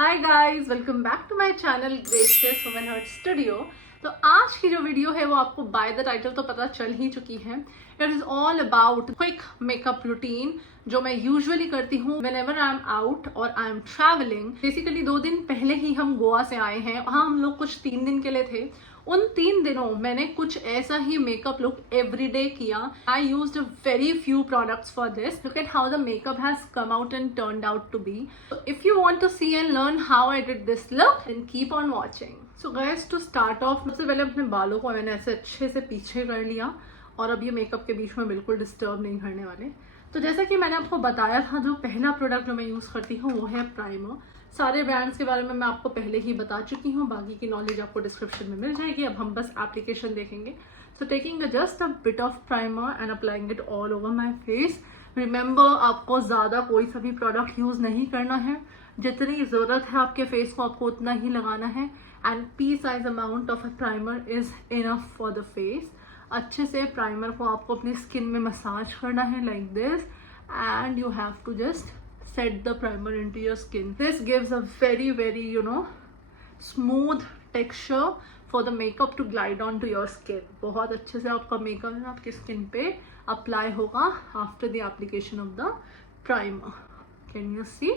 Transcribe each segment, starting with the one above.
Hi guys, welcome back to my channel Gracious Woman Heart Studio. तो आज की जो वीडियो है वो आपको बाय द टाइटल तो पता चल ही चुकी है। It is all about quick makeup routine जो मैं यूजुअली करती हूँ व्हेनेवर आई एम आउट और आई एम ट्रैवलिंग। बेसिकली 2 दिन पहले ही हम गोवा से आए हैं, वहाँ हम लोग कुछ 3 दिन के लिए थे। उन 3 दिनों मैंने कुछ ऐसा ही मेकअप लुक एवरीडे किया। I used very few products for this. Look at how the makeup has come out and turned out to be. If you want to see and learn how I did this look then keep on watching. So guys, to start off सबसे पहले अपने बालों को मैंने ऐसे अच्छे से पीछे कर लिया और अब ये मेकअप के बीच में बिल्कुल डिस्टर्ब नहीं करने वाले। तो जैसा कि मैंने आपको बताया था, जो पहला प्रोडक्ट जो मैं यूज़ करती हूँ वो है प्राइमर। सारे ब्रांड्स के बारे में मैं आपको पहले ही बता चुकी हूँ, बाकी की नॉलेज आपको डिस्क्रिप्शन में मिल जाएगी। अब हम बस एप्लीकेशन देखेंगे। So taking just a bit of primer and applying it all over my face. Remember, आपको ज़्यादा कोई सा भी प्रोडक्ट यूज़ नहीं करना है। जितनी ज़रूरत है आपके फेस को आपको उतना ही लगाना है। And P size amount of a primer is enough for the face. अच्छे से प्राइमर को आपको अपनी स्किन में मसाज करना है like this, and you have to just set the primer into your skin. This gives a very smooth texture for the makeup to glide onto your skin. बहुत अच्छे से आपका मेकअप आपकी स्किन पे अप्लाई होगा after the application of the primer. Can you see?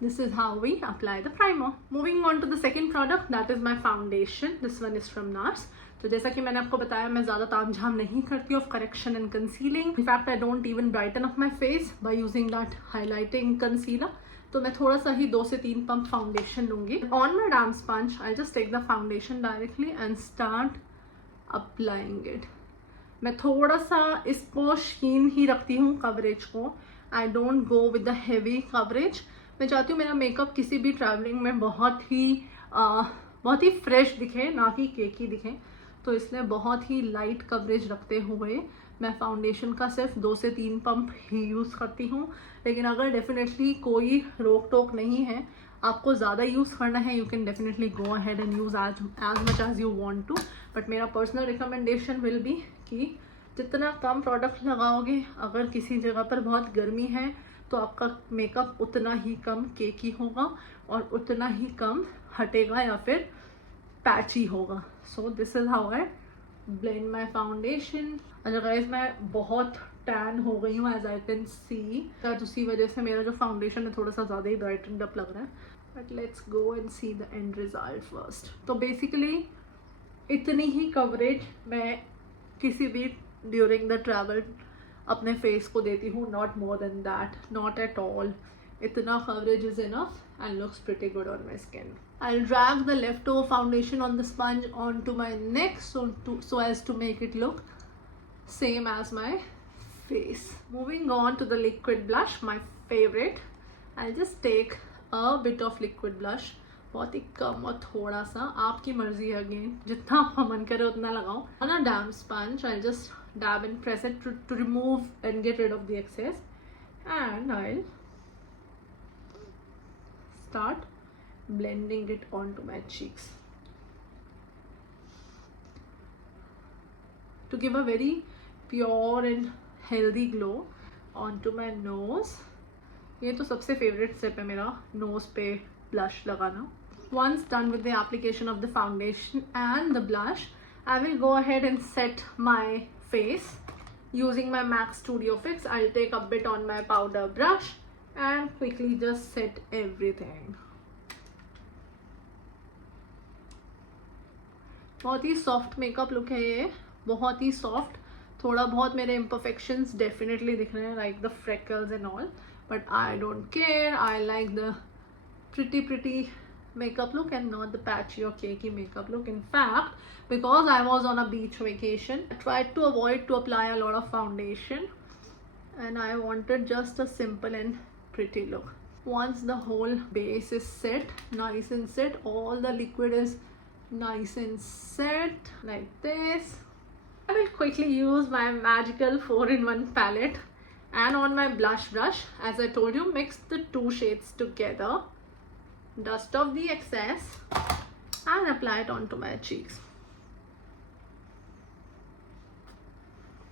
This is how we apply the primer. Moving on to the second product, that is my foundation. This one is from NARS. तो जैसा कि मैंने आपको बताया, मैं ज़्यादा तामझाम नहीं करती of correction and concealing. In fact I don't even brighten up my face by using that highlighting concealer. तो मैं थोड़ा सा ही 2 से 3 पंप फाउंडेशन लूंगी। On my damp sponge I just take the foundation directly and start applying it. मैं थोड़ा सा इसको शीन ही रखती हूँ कवरेज को। I don't go with the heavy coverage. मैं चाहती हूँ मेरा मेकअप किसी भी ट्रैवलिंग में बहुत ही फ्रेश दिखे, ना कि केकी दिखे। तो इसलिए बहुत ही लाइट कवरेज रखते हुए मैं फाउंडेशन का सिर्फ 2 से 3 पंप ही यूज़ करती हूँ। लेकिन अगर डेफिनेटली कोई रोक टोक नहीं है, आपको ज़्यादा यूज़ करना है, you can definitely go ahead and use as much as you want to. But मेरा पर्सनल रिकमेंडेशन विल बी कि जितना कम प्रोडक्ट लगाओगे, अगर किसी जगह पर बहुत गर्मी है तो आपका मेकअप उतना ही कम केकी होगा और उतना ही कम हटेगा या फिर पैची होगा। So this is how I blend my foundation. अच्छा गाइस, मैं बहुत टैन हो गई हूँ एज आई कैन सी, शायद उसी वजह से मेरा जो फाउंडेशन है थोड़ा सा ज़्यादा ही ब्राइटन अप लग रहा है। But let's go and see the end result first. तो बेसिकली इतनी ही कवरेज मैं किसी भी ड्यूरिंग द ट्रैवल अपने फेस को देती हूँ, not more than that, not at all. इतना coverage is enough and looks pretty good on my skin. I'll drag the leftover foundation on the sponge onto my neck so as to make it look same as my face. Moving on to the liquid blush, my favorite. I'll just take a bit of liquid blush. बहुत ही कम और थोड़ा सा, आपकी मर्जी है, अगेन जितना आपका मन करे उतना लगाओ। On a damp sponge, I'll just dab and press it to remove and get rid of the excess, and I'll start blending it onto my cheeks to give a very pure and healthy glow onto my nose. ये तो सबसे favourite step है मेरा, नोज पे ब्लश लगाना। Once done with the application of the foundation and the blush, I will go ahead and set my face using my MAC Studio Fix. I'll take a bit on my powder brush and quickly just set everything. बहुत ही soft makeup look है ये, बहुत ही सॉफ्ट। थोड़ा बहुत मेरे imperfections definitely दिख रहे हैं, like the freckles and all, but I don't care. I like the pretty makeup look and not the patchy or cakey makeup look. In fact, because I was on a beach vacation, I tried to avoid to apply a lot of foundation and I wanted just a simple and pretty look. Once the whole base is set, nice and set, all the liquid is nice and set like this, I will quickly use my magical 4-in-1 palette, and on my blush brush, as I told you, mix the 2 shades together, dust off the excess and apply it onto my cheeks.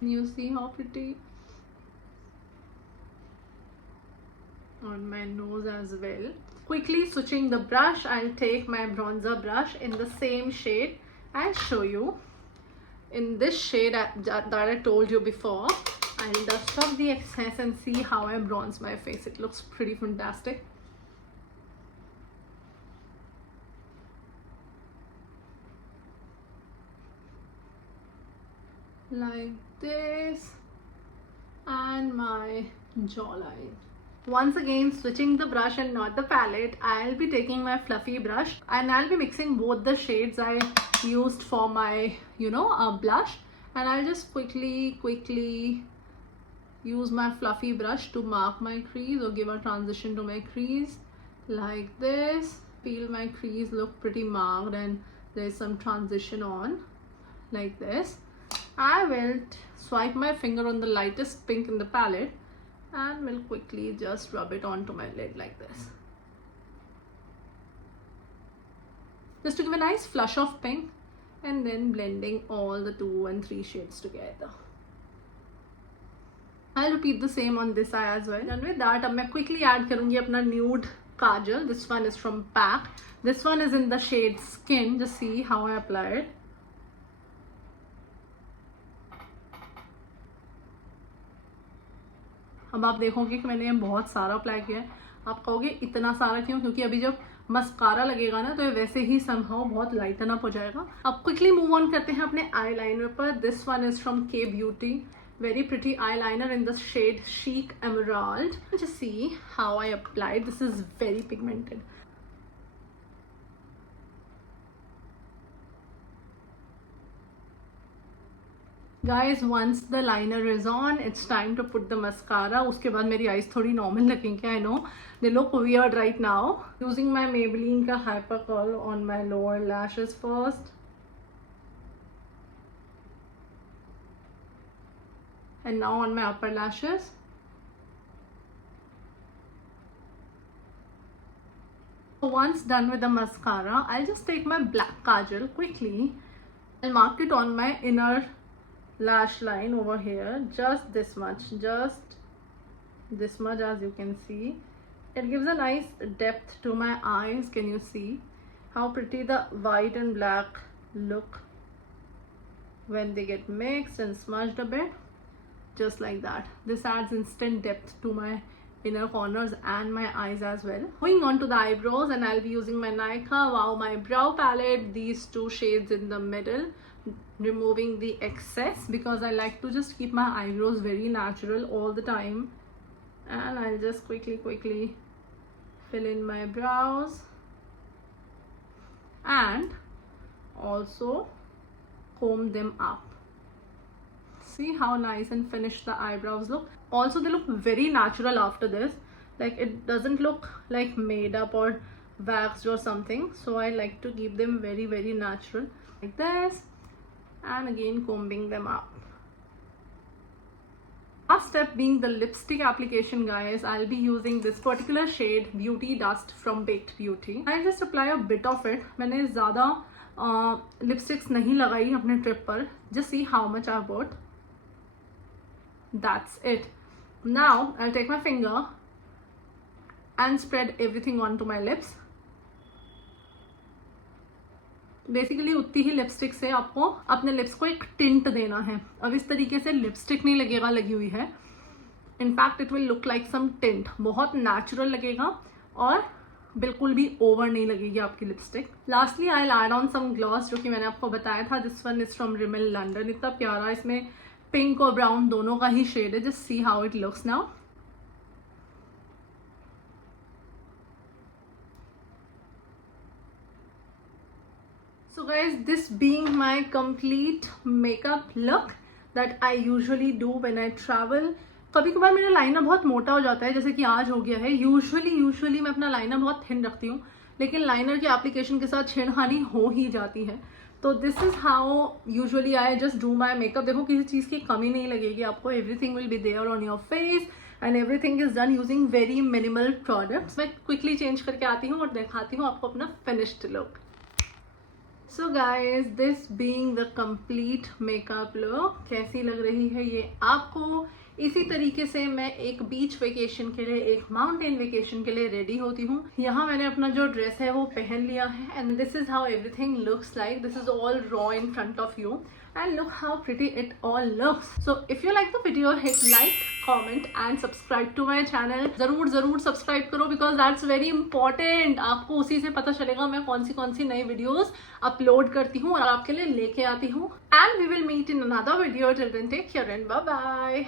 You see how pretty? On my nose as well. quickly switching the brush, I'll take my bronzer brush in the same shade. I'll show you in this shade that I told you before. I'll dust off the excess and see how I bronze my face. It looks pretty fantastic. Like this, and my jawline. Once again, switching the brush and not the palette, I'll be taking my fluffy brush and I'll be mixing both the shades I used for my blush, and I'll just quickly use my fluffy brush to mark my crease or give a transition to my crease like this. Feel my crease look pretty marked and there's some transition on like this. I will swipe my finger on the lightest pink in the palette and will quickly just rub it onto my lid like this, just to give a nice flush of pink, and then blending all the 2 and 3 shades together. I'll repeat the same on this eye as well. And with that, अब मैं quickly add करूँगी अपना nude kajal. This one is from PAC. This one is in the shade Skin. Just see how I apply it. अब आप देखोगे कि मैंने ये बहुत सारा अप्लाई किया है. आप कहोगे इतना सारा क्यों? क्योंकि अभी जब मस्कारा लगेगा ना तो ये वैसे ही समहाउ बहुत लाइटन अप हो जाएगा. अब क्विकली मूव ऑन करते हैं अपने आई लाइनर पर. दिस वन इज फ्रॉम के beauty. Very pretty eyeliner in the shade Chic Emerald. Just see how I applied. This is very pigmented. Guys, once the liner is on, it's time to put the mascara. उसके बाद मेरी eyes थोड़ी normal लगेंगी. I know they look weird right now. Using my Maybelline का Hyper Curl on my lower lashes first. And now on my upper lashes. So once done with the mascara, I'll just take my black kajal quickly. I'll mark it on my inner lash line over here. Just this much. Just this much, as you can see. It gives a nice depth to my eyes. Can you see how pretty the white and black look when they get mixed and smudged a bit? Just like that. This adds instant depth to my inner corners and my eyes as well. Going on to the eyebrows, and I'll be using my Nykaa Wow My Brow palette, these 2 shades in the middle, removing the excess because I like to just keep my eyebrows very natural all the time. And I'll just quickly fill in my brows and also comb them up. See how nice and finished the eyebrows look. Also, they look very natural after this. Like, it doesn't look like made up or waxed or something. So I like to keep them very natural like this, and again combing them up. Last step being the lipstick application, guys. I'll be using this particular shade Beauty Dust from Baked Beauty. I'll just apply a bit of it. मैंने ज़्यादा lipsticks नहीं लगाई अपने trip पर. Just see how much I bought. That's it. Now I'll take my finger and spread everything onto my lips. Basically उतनी ही लिपस्टिक से आपको अपने लिप्स को एक टिंट देना है. अब इस तरीके से लिपस्टिक नहीं लगेगा लगी हुई है. In fact it will look like some tint. बहुत नेचुरल लगेगा और बिल्कुल भी ओवर नहीं लगेगी आपकी lipstick. Lastly I add on some gloss, जो कि मैंने आपको बताया था. This one is from Rimmel London. इतना प्यारा, इसमें पिंक और ब्राउन दोनों का ही शेड है. Just see how it looks now. So guys, this being my complete makeup look that I usually do when I travel. कभी कभार मेरा लाइनर बहुत मोटा हो जाता है, जैसे कि आज हो गया है. यूजुअली मैं अपना लाइनर बहुत थिन रखती हूँ, लेकिन लाइनर की एप्लीकेशन के साथ छेड़खानी हो ही जाती है. तो this is how usually I just do my makeup. देखो, किसी चीज़ की कमी नहीं लगेगी आपको. Everything will be there on your face and everything is done using very minimal products. मैं क्विकली चेंज करके आती हूँ और दिखाती हूँ आपको अपना finished look. So guys, this being the complete makeup look, कैसी लग रही है ये आपको? इसी तरीके से मैं एक बीच वेकेशन के लिए, एक माउंटेन वेकेशन के लिए रेडी होती हूँ। यहाँ मैंने अपना जो ड्रेस है वो पहन लिया है and this is how everything looks like. This is all raw in front of you and look how pretty it all looks. So if you like the video, hit like, comment and subscribe to my channel. जरूर सब्सक्राइब करो because that's very important. आपको उसी से पता चलेगा मैं कौन सी नई वीडियोस अपलोड करती हूँ और आपके लिए लेके आती हूँ। And we will meet in another video. Till then, take care and bye bye.